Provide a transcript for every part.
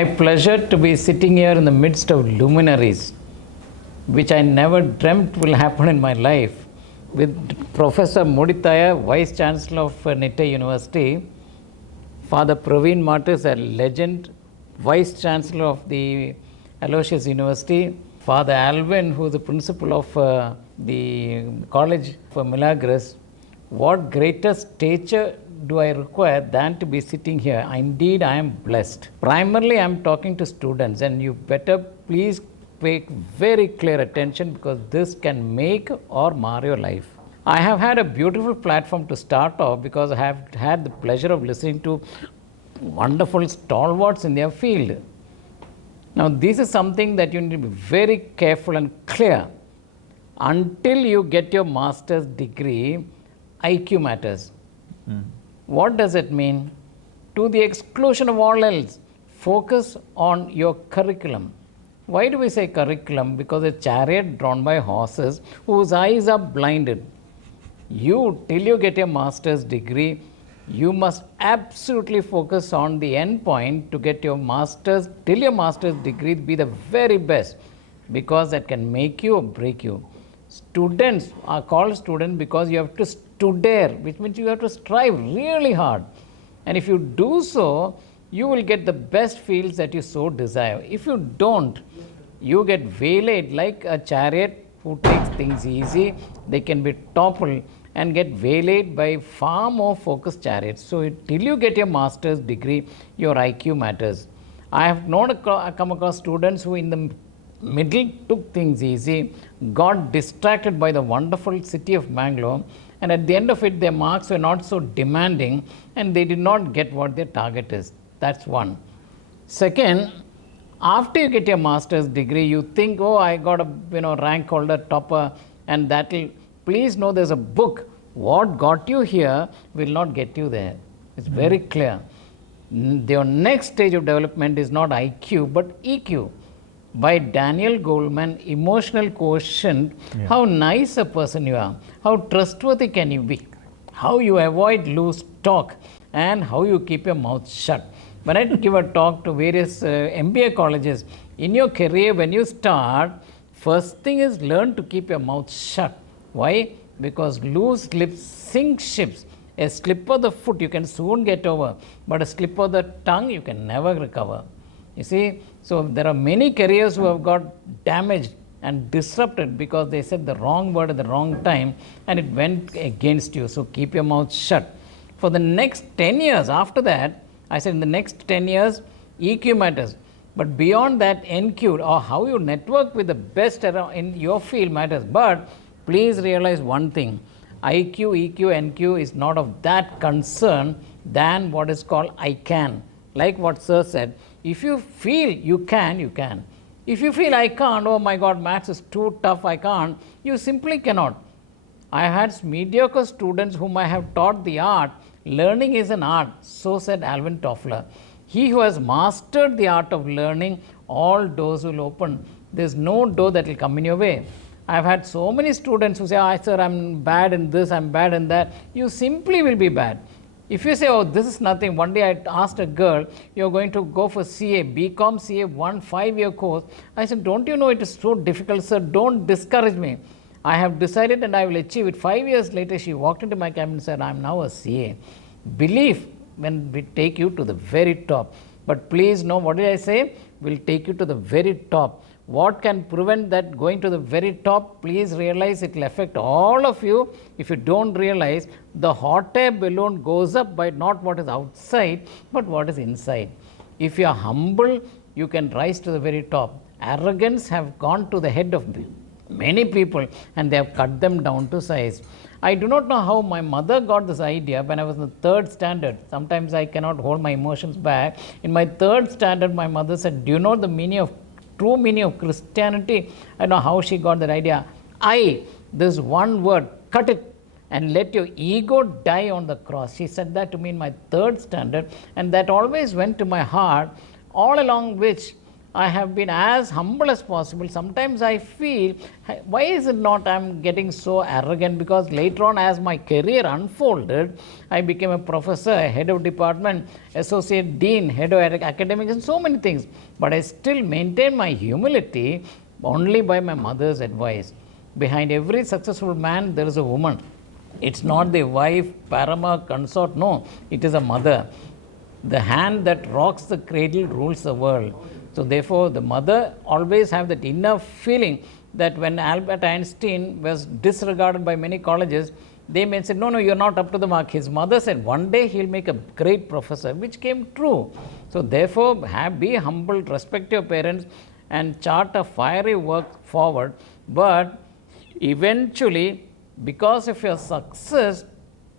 My pleasure to be sitting here in the midst of luminaries, which I never dreamt will happen in my life, with Professor Mudithaya, Vice Chancellor of Nitte University, Father Praveen Martis, a legend, Vice Chancellor of the Aloysius University, Father Alvin, who is the principal of the College for Milagres. What greater stature do I require than to be sitting here? Indeed, I am blessed. Primarily, I am talking to students, and you better please pay very clear attention, because this can make or mar your life. I have had a beautiful platform to start off, because I have had the pleasure of listening to wonderful stalwarts in their field. Now, this is something that you need to be very careful and clear. Until you get your master's degree, IQ matters. What does it mean? To the exclusion of all else, focus on your curriculum. Why do we say curriculum? Because a chariot drawn by horses whose eyes are blinded. Till you get your master's degree, you must absolutely focus on the end point to get your master's, till your master's degree be the very best, because that can make you or break you. Students are called students because you have to studere, which means you have to strive really hard. And if you do so, you will get the best fields that you so desire. If you don't, you get waylaid like a chariot who takes things easy. They can be toppled and get waylaid by far more focused chariots. So till you get your master's degree, your IQ matters. I have come across students who in the middle took things easy, got distracted by the wonderful city of Bangalore, and at the end of it, their marks were not so demanding, and they did not get what their target is. That's one. Second, after you get your master's degree, you think, oh, I got a rank holder, topper, and that will. Please know there's a book. What got you here will not get you there. It's very clear. Your next stage of development is not IQ, but EQ. By Daniel Goleman, emotional quotient, how nice a person you are, how trustworthy can you be, how you avoid loose talk, and how you keep your mouth shut. When I give a talk to various MBA colleges, in your career when you start, first thing is learn to keep your mouth shut. Why? Because loose lips sink ships. A slip of the foot you can soon get over, but a slip of the tongue you can never recover. You see, so there are many careers who have got damaged and disrupted because they said the wrong word at the wrong time and it went against you. So keep your mouth shut. For the next 10 years after that, I said in the next 10 years, EQ matters. But beyond that, NQ, or how you network with the best around in your field, matters. But please realize one thing, IQ, EQ, NQ is not of that concern than what is called I can. Like what Sir said, if you feel you can, you can. If you feel I can't, oh my God, maths is too tough, I can't, you simply cannot. I had mediocre students whom I have taught the art. Learning is an art, so said Alvin Toffler. He who has mastered the art of learning, all doors will open. There's no door that will come in your way. I've had so many students who say, sir, I'm bad in this, I'm bad in that. You simply will be bad. If you say, oh, this is nothing. One day I asked a girl, you're going to go for CA, BCom CA, 5-year course. I said, don't you know it is so difficult, sir? Don't discourage me. I have decided and I will achieve it. 5 years later, she walked into my cabin and said, I'm now a CA. Belief when we take you to the very top. But please know, what did I say? We'll take you to the very top. What can prevent that going to the very top? Please realize it will affect all of you. If you don't realize, the hot air balloon goes up by not what is outside, but what is inside. If you are humble, you can rise to the very top. Arrogance have gone to the head of many people and they have cut them down to size. I do not know how my mother got this idea when I was in the 3rd standard. Sometimes I cannot hold my emotions back. In my 3rd standard, my mother said, do you know the true meaning of Christianity? I know how she got that idea. This one word, cut it and let your ego die on the cross. She said that to me in my 3rd standard, and that always went to my heart, all along which I have been as humble as possible. Sometimes I feel, why is it not I'm getting so arrogant? Because later on, as my career unfolded, I became a professor, head of department, associate dean, head of academics, and so many things. But I still maintain my humility only by my mother's advice. Behind every successful man, there is a woman. It's not the wife, parama, consort. No, it is a mother. The hand that rocks the cradle rules the world. So therefore, the mother always have that inner feeling that when Albert Einstein was disregarded by many colleges, they may say, no, you're not up to the mark. His mother said, one day he'll make a great professor, which came true. So therefore, be humble, respect your parents, and chart a fiery work forward. But eventually, because of your success,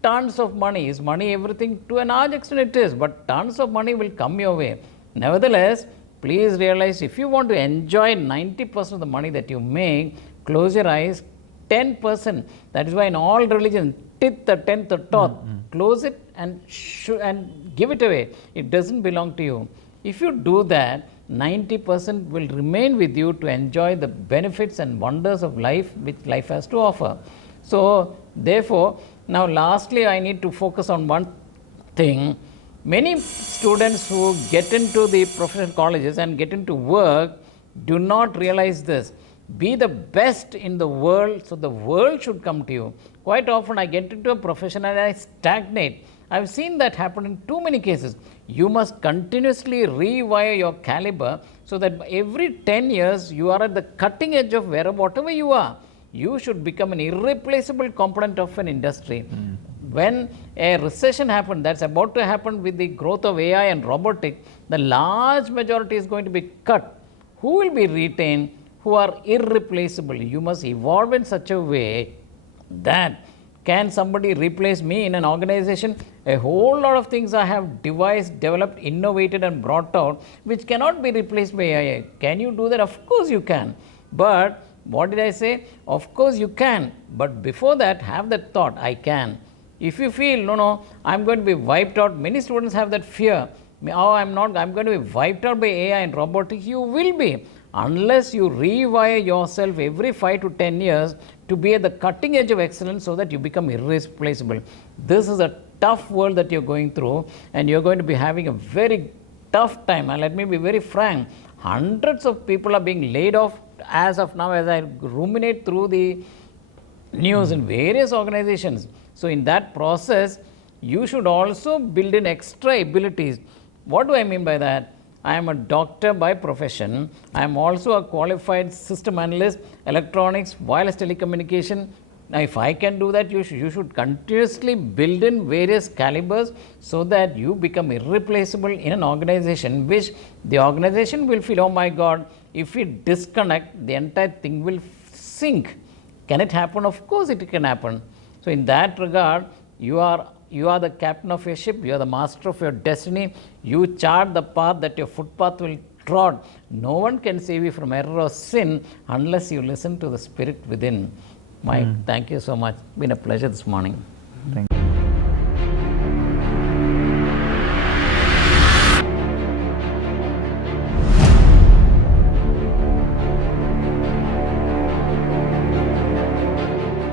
tons of money. Is money everything? To a large extent it is, but tons of money will come your way. Nevertheless, please realize, if you want to enjoy 90% of the money that you make, close your eyes, 10%. That is why in all religions, tithe, the tenth, the toth, close it and give it away. It doesn't belong to you. If you do that, 90% will remain with you to enjoy the benefits and wonders of life which life has to offer. So therefore, now lastly, I need to focus on one thing. Many students who get into the professional colleges and get into work do not realize this. Be the best in the world, so the world should come to you. Quite often I get into a profession and I stagnate. I've seen that happen in too many cases. You must continuously rewire your caliber so that every 10 years you are at the cutting edge of whatever you are. You should become an irreplaceable component of an industry. When a recession happens, that's about to happen with the growth of AI and robotics, the large majority is going to be cut. Who will be retained? Who are irreplaceable. You must evolve in such a way that, can somebody replace me in an organization? A whole lot of things I have devised, developed, innovated and brought out, which cannot be replaced by AI. Can you do that? Of course you can. But what did I say? Of course you can. But before that, have that thought, I can. If you feel, no, I'm going to be wiped out, many students have that fear. Oh, I'm going to be wiped out by AI and robotics. You will be, unless you rewire yourself every 5 to 10 years to be at the cutting edge of excellence so that you become irreplaceable. This is a tough world that you're going through, and you're going to be having a very tough time. And let me be very frank, hundreds of people are being laid off as of now, as I ruminate through the news in various organizations. So in that process, you should also build in extra abilities. What do I mean by that? I am a doctor by profession. I am also a qualified system analyst, electronics, wireless telecommunication. Now, if I can do that, you should continuously build in various calibers so that you become irreplaceable in an organization, which the organization will feel, oh my God, if we disconnect, the entire thing will sink. Can it happen? Of course it can happen. So in that regard, you are the captain of your ship, you are the master of your destiny. You chart the path that your footpath will trod. No one can save you from error or sin unless you listen to the spirit within. Mike, thank you so much. It's been a pleasure this morning.